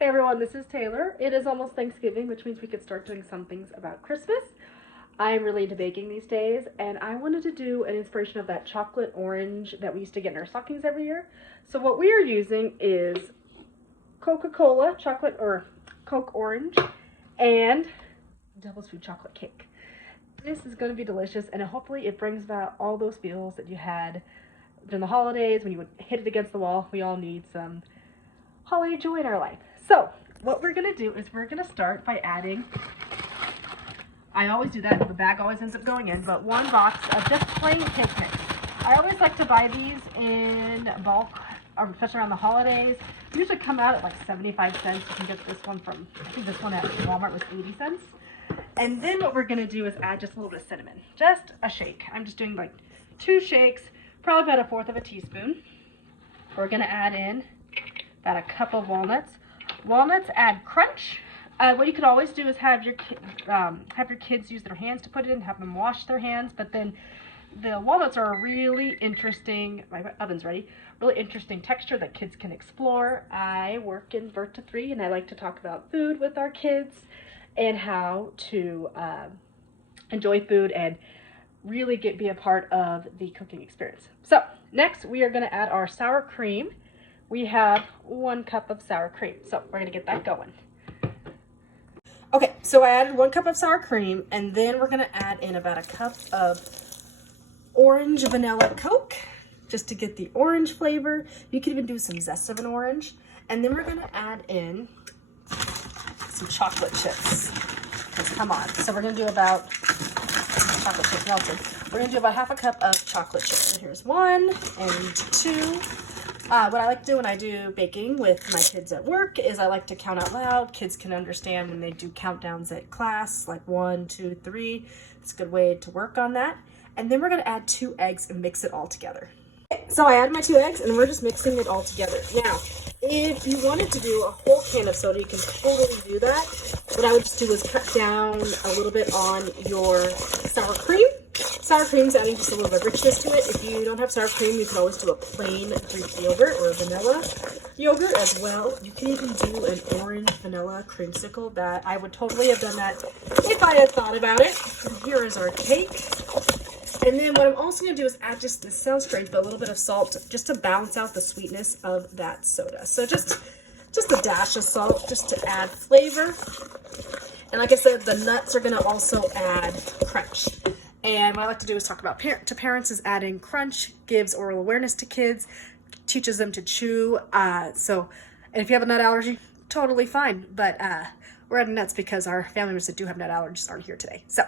Hey everyone, this is Taylor. It is almost Thanksgiving, which means we could start doing some things about Christmas. I'm really into baking these days, and I wanted to do an inspiration of that chocolate orange that we used to get in our stockings every year. So what we are using is Coca-Cola chocolate or Coke orange and Devil's Food chocolate cake. This is going to be delicious, and hopefully it brings about all those feels that you had during the holidays when you would hit it against the wall. We all need some holiday joy in our life. So what we're gonna do is we're gonna start by adding, I always do that, the bag always ends up going in, but 1 box of just plain cake mix. I always like to buy these in bulk, especially around the holidays. They usually come out at like 75 cents. You can get this one from, I think this one at Walmart was 80 cents. And then what we're gonna do is add just a little bit of cinnamon, just a shake. I'm just doing like 2 shakes, probably about 1/4 of a teaspoon. We're gonna add in about a cup of walnuts. Walnuts add crunch. What you could always do is have your kids use their hands to put it in, have them wash their hands, but then the walnuts are a really interesting, my oven's ready, really interesting texture that kids can explore. I work in Vert to 3 and I like to talk about food with our kids and how to enjoy food and really be a part of the cooking experience. So next we are gonna add our sour cream. We have 1 cup of sour cream, so we're gonna get that going. Okay, so I added 1 cup of sour cream, and then we're gonna add in about a cup of orange vanilla Coke, just to get the orange flavor. You could even do some zest of an orange. And then we're gonna add in some chocolate chips. Come on, so we're gonna do about, chocolate chips melted. We're gonna do about 1/2 cup of chocolate chips. So here's 1 and 2. What I like to do when I do baking with my kids at work is I like to count out loud. Kids can understand when they do countdowns at class, like 1, 2, 3. It's a good way to work on that. And then we're gonna add 2 eggs and mix it all together. Okay, so I added my 2 eggs and we're just mixing it all together. Now, if you wanted to do a whole can of soda, you can totally do that. What I would just do is cut down a little bit on your sour cream. Sour cream's adding just a little bit of richness to it. If you don't have sour cream, you can always do a plain Greek yogurt or vanilla yogurt as well. You can even do an orange vanilla creamsicle. That I would totally have done that if I had thought about it. And here is our cake. And then what I'm also going to do is add just, this sounds strange, but a little bit of salt just to balance out the sweetness of that soda. So just a dash of salt just to add flavor. And like I said, the nuts are going to also add crunch. And what I like to do is talk about to parents is adding crunch gives oral awareness to kids, teaches them to chew. And if you have a nut allergy, totally fine. But we're adding nuts because our family members that do have nut allergies aren't here today. So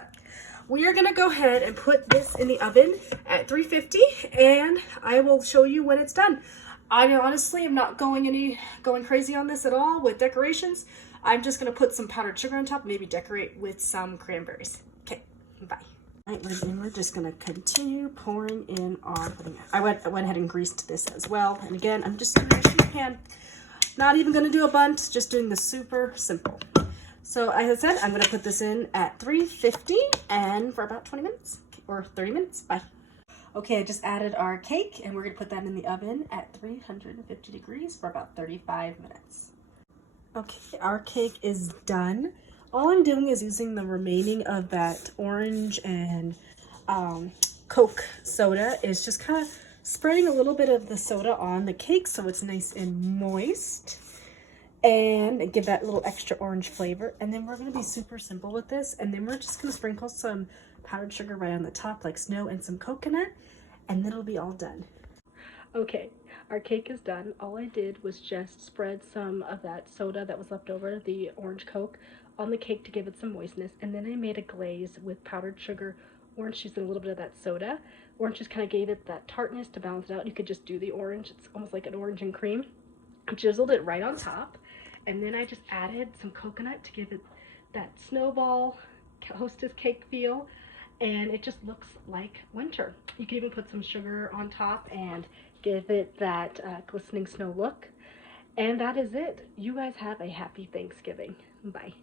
we are gonna go ahead and put this in the oven at 350, and I will show you when it's done. I honestly am not going crazy on this at all with decorations. I'm just gonna put some powdered sugar on top, maybe decorate with some cranberries. Okay, bye. All right, and we're just gonna continue pouring in our, I went ahead and greased this as well. And again, I'm just doing a sheet pan. Not even gonna do a bundt, just doing the super simple. So as I said, I'm gonna put this in at 350 and for about 20 minutes or 30 minutes, bye. Okay, I just added our cake and we're gonna put that in the oven at 350 degrees for about 35 minutes. Okay, our cake is done. All I'm doing is using the remaining of that orange and Coke soda is just kind of spreading a little bit of the soda on the cake so it's nice and moist and give that little extra orange flavor. And then we're going to be super simple with this, and then we're just going to sprinkle some powdered sugar right on the top like snow and some coconut, and then it'll be all done. Okay, our cake is done. All I did was just spread some of that soda that was left over, the orange Coke, on the cake to give it some moistness, and then I made a glaze with powdered sugar, orange juice, and a little bit of that soda. Orange juice kind of gave it that tartness to balance it out. You could just do the orange. It's almost like an orange and cream. I chiseled it right on top, and then I just added some coconut to give it that Snowball hostess cake feel, and it just looks like winter. You can even put some sugar on top and give it that glistening snow look. And that is it. You guys have a happy Thanksgiving. Bye.